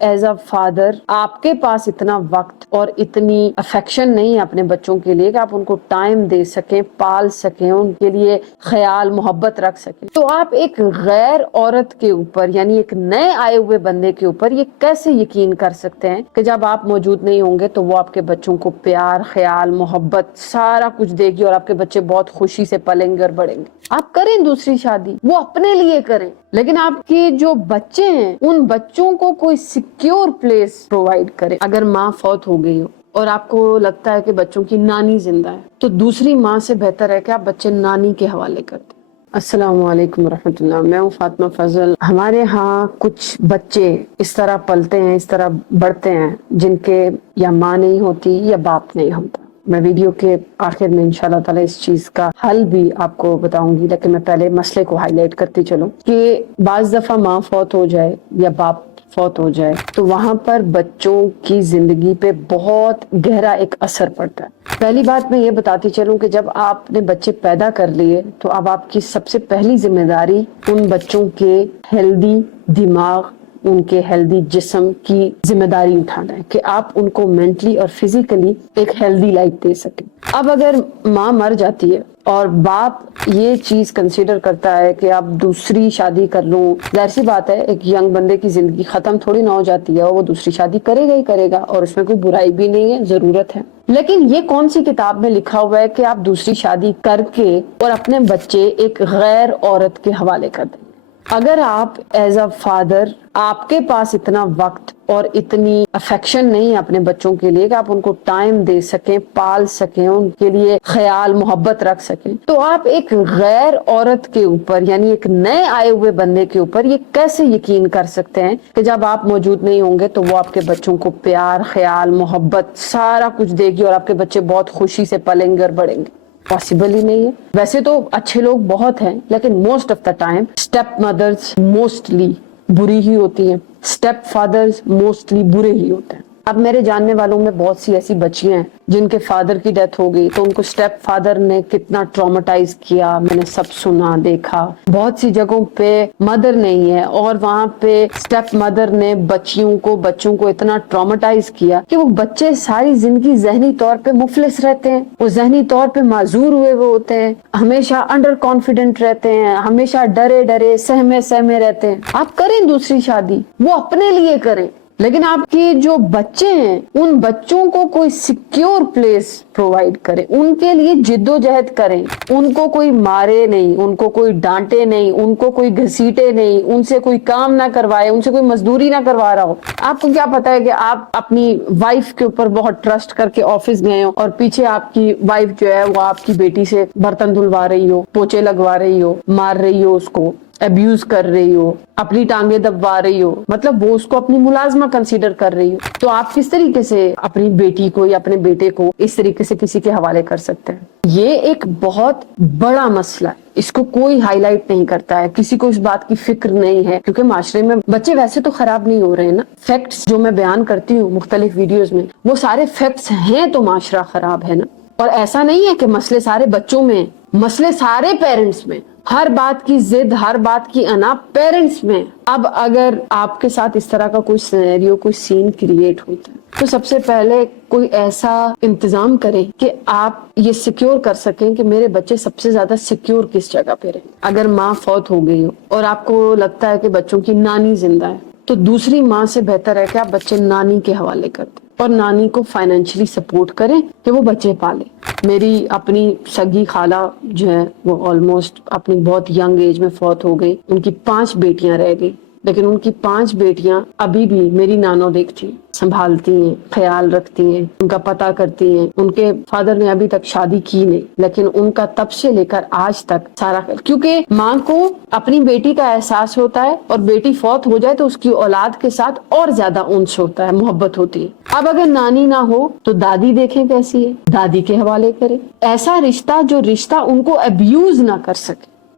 As a father آپ کے پاس اتنا وقت اور اتنی افیکشن نہیں ہے اپنے بچوں کے لیے کہ آپ ان کو ٹائم دے سکیں، پال سکیں، ان کے لیے خیال محبت رکھ سکیں، تو آپ ایک غیر عورت کے اوپر یعنی ایک نئے آئے ہوئے بندے کے اوپر یہ کیسے یقین کر سکتے ہیں کہ جب آپ موجود نہیں ہوں گے تو وہ آپ کے بچوں کو پیار، خیال، محبت سارا کچھ دے گی اور آپ کے بچے بہت خوشی سے پلیں گے اور بڑھیں گے۔ آپ کریں دوسری شادی، وہ اپنے لیے کریں، لیکن آپ کے جو بچے ہیں ان بچوں کو کوئی سیکیور پلیس پرووائڈ کرے۔ اگر ماں فوت ہو گئی ہو اور آپ کو لگتا ہے کہ بچوں کی نانی زندہ ہے تو دوسری ماں سے بہتر ہے کہ آپ بچے نانی کے حوالے کر دیں۔ السلام علیکم ورحمۃ اللہ، میں ہوں فاطمہ فضل۔ ہمارے ہاں کچھ بچے اس طرح پلتے ہیں، اس طرح بڑھتے ہیں جن کے یا ماں نہیں ہوتی یا باپ نہیں ہوتا۔ میں ویڈیو کے آخر میں انشاءاللہ تعالی اس چیز کا حل بھی آپ کو بتاؤں گی، لیکن میں پہلے مسئلے کو ہائی لائٹ کرتی چلوں کہ بعض دفعہ ماں فوت ہو جائے یا باپ فوت ہو جائے تو وہاں پر بچوں کی زندگی پہ بہت گہرا ایک اثر پڑتا ہے۔ پہلی بات میں یہ بتاتی چلوں کہ جب آپ نے بچے پیدا کر لیے تو اب آپ کی سب سے پہلی ذمہ داری ان بچوں کے ہیلدی دماغ، ان کے ہیلدی جسم کی ذمہ داری اٹھانا ہے کہ آپ ان کو مینٹلی اور فزیکلی ایک ہیلدی لائف دے سکیں۔ اب اگر ماں مر جاتی ہے اور باپ یہ چیز کنسیڈر کرتا ہے کہ آپ دوسری شادی کر لوں، ظاہر سی بات ہے ایک ینگ بندے کی زندگی ختم تھوڑی نہ ہو جاتی ہے، وہ دوسری شادی کرے گا ہی کرے گا، اور اس میں کوئی برائی بھی نہیں ہے، ضرورت ہے۔ لیکن یہ کون سی کتاب میں لکھا ہوا ہے کہ آپ دوسری شادی کر کے اور اپنے بچے ایک غیر عورت کے حوالے کر دیں؟ اگر آپ ایز اے فادر آپ کے پاس اتنا وقت اور اتنی افیکشن نہیں ہے اپنے بچوں کے لیے کہ آپ ان کو ٹائم دے سکیں، پال سکیں، ان کے لیے خیال محبت رکھ سکیں، تو آپ ایک غیر عورت کے اوپر یعنی ایک نئے آئے ہوئے بندے کے اوپر یہ کیسے یقین کر سکتے ہیں کہ جب آپ موجود نہیں ہوں گے تو وہ آپ کے بچوں کو پیار، خیال، محبت سارا کچھ دے گی اور آپ کے بچے بہت خوشی سے پلیں گے اور بڑھیں گے؟ پاسبل ہی نہیں ہے۔ ویسے تو اچھے لوگ بہت ہیں لیکن most of the time step mothers mostly بری ہی ہوتی ہیں، اسٹیپ فادرز موسٹلی برے ہی ہوتے ہیں۔ اب میرے جاننے والوں میں بہت سی ایسی بچیاں ہیں جن کے فادر کی ڈیتھ ہو گئی تو ان کو اسٹیپ فادر نے کتنا ٹرامیٹائز کیا، میں نے سب سنا دیکھا۔ بہت سی جگہوں پہ مدر نہیں ہے اور وہاں پہ اسٹیپ مدر نے بچوں کو اتنا ٹرامیٹائز کیا کہ وہ بچے ساری زندگی ذہنی طور پہ مفلس رہتے ہیں، وہ ذہنی طور پہ معذور ہوئے ہوتے ہیں، ہمیشہ انڈر کانفیڈنٹ رہتے ہیں، ہمیشہ ڈرے سہمے رہتے ہیں۔ آپ کریں دوسری شادی، وہ اپنے لیے کریں، لیکن آپ کے جو بچے ہیں ان بچوں کو کوئی سیکیور پلیس پرووائڈ کریں، ان کے لیے جدوجہد کریں، ان کو کوئی مارے نہیں، ان کو کوئی ڈانٹے نہیں، ان کو کوئی گھسیٹے نہیں، ان سے کوئی کام نہ کروائے، ان سے کوئی مزدوری نہ کروا رہا ہو۔ آپ کو کیا پتا ہے کہ آپ اپنی وائف کے اوپر بہت ٹرسٹ کر کے آفس گئے ہو اور پیچھے آپ کی وائف جو ہے وہ آپ کی بیٹی سے برتن دھلوا رہی ہو، پوچھے لگوا رہی ہو، مار رہی ہو، اس کو ابیوز کر رہی ہو، اپنی ٹانگیں دبوا رہی ہو، مطلب وہ اس کو اپنی ملازمہ کنسیڈر کر رہی ہو، تو آپ کس طریقے سے اپنی بیٹی کو یا اپنے بیٹے کو اس طریقے سے کسی کے حوالے کر سکتے ہیں؟ یہ ایک بہت بڑا مسئلہ ہے، اس کو کوئی ہائی لائٹ نہیں کرتا ہے، کسی کو اس بات کی فکر نہیں ہے، کیونکہ معاشرے میں بچے ویسے تو خراب نہیں ہو رہے ہیں نا۔ فیکٹس جو میں بیان کرتی ہوں مختلف ویڈیوز میں وہ سارے فیکٹس ہیں تو معاشرہ خراب ہے نا۔ اور ایسا نہیں ہے کہ مسئلے سارے بچوں میں، مسئلے سارے پیرنٹس میں، ہر بات کی ضد، ہر بات کی انا پیرنٹس میں۔ اب اگر آپ کے ساتھ اس طرح کا کوئی سینیریو، کوئی سین کریٹ ہوتا ہے تو سب سے پہلے کوئی ایسا انتظام کریں کہ آپ یہ سیکیور کر سکیں کہ میرے بچے سب سے زیادہ سیکیور کس جگہ پہ رہیں۔ اگر ماں فوت ہو گئی ہو اور آپ کو لگتا ہے کہ بچوں کی نانی زندہ ہے تو دوسری ماں سے بہتر ہے کہ آپ بچے نانی کے حوالے کر دیں اور نانی کو فائنینشلی سپورٹ کریں کہ وہ بچے پالے۔ میری اپنی سگی خالہ جو ہے وہ آلموسٹ اپنی بہت ینگ ایج میں فوت ہو گئی، ان کی 5 بیٹیاں رہ گئی، لیکن ان کی 5 بیٹیاں ابھی بھی میری نانو دیکھتی ہیں، سنبھالتی ہیں، خیال رکھتی ہیں، ان کا پتہ کرتی ہیں۔ ان کے فادر نے ابھی تک شادی کی نہیں، لیکن ان کا تب سے لے کر آج تک سارا، کیونکہ ماں کو اپنی بیٹی کا احساس ہوتا ہے اور بیٹی فوت ہو جائے تو اس کی اولاد کے ساتھ اور زیادہ انس ہوتا ہے، محبت ہوتی ہے۔ اب اگر نانی نہ ہو تو دادی دیکھیں کیسی ہے، دادی کے حوالے کریں، ایسا رشتہ جو رشتہ ان کو ابیوز نہ کر سکے۔